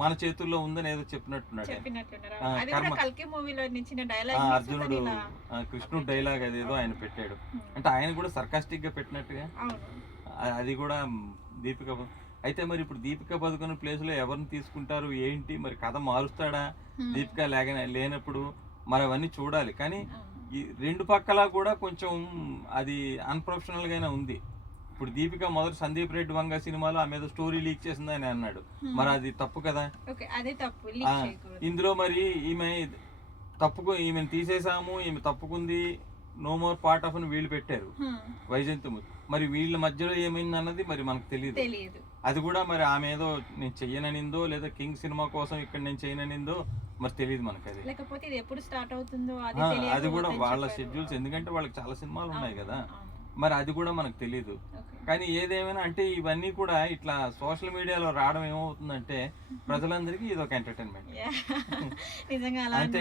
మన చేతుల్లో ఉందని ఏదో చెప్పినట్టున్నాడు. కర్మ. అర్జునుడు కృష్ణుడు డైలాగ్ అదేదో ఆయన పెట్టాడు. అంటే ఆయన కూడా సర్కాస్టిక్గా పెట్టినట్టుగా అది కూడా దీపిక అయితే మరి ఇప్పుడు దీపిక పదుకున్న ప్లేస్లో ఎవరిని తీసుకుంటారు? ఏంటి? మరి కథ మారుస్తాడా. దీపిక లేక లేనప్పుడు మరి అవన్నీ చూడాలి. కానీ. ఈ రెండు పక్కల కూడా కొంచెం అది అన్ప్రొఫెషనల్ గానే ఉంది. ఇప్పుడు దీపిక మొదటి సందీప్ రెడ్డి వంగ సినిమాలో ఆమె ఏదో స్టోరీ లీక్ చేసిందని అన్నాడు. Hmm. మరి అది తప్పు కదా? ఇందులో మరి ఈమె తప్పుకు ఈమెను తీసేసాము ఈమె తప్పుకుంది నో మోర్ పార్ట్ ఆఫ్ అని వీళ్ళు పెట్టారు. వైజంతి మరి వీళ్ళ మధ్యలో ఏమైంది అన్నది మరి మనకు తెలియదు అది కూడా మరి ఆమె ఏదో నేను చెయ్యననిందో లేదా కింగ్ సినిమా కోసం ఇక్కడ నేను చేయననిందో మరి తెలియదు మనకు అది. లేకపోతే ఇది ఎప్పుడు స్టార్ట్ అవుతుందో అది కూడా వాళ్ళ. షెడ్యూల్స్ ఎందుకంటే వాళ్ళకి చాలా సినిమాలు ఉన్నాయి కదా. మరి అది కూడా మనకు తెలియదు. కానీ ఏదేమైనా అంటే ఇవన్నీ కూడా ఇట్లా సోషల్ మీడియాలో రావడం ఏమవుతుందంటే ప్రజలందరికీ ఇది ఒక ఎంటర్టైన్మెంట్ అంతే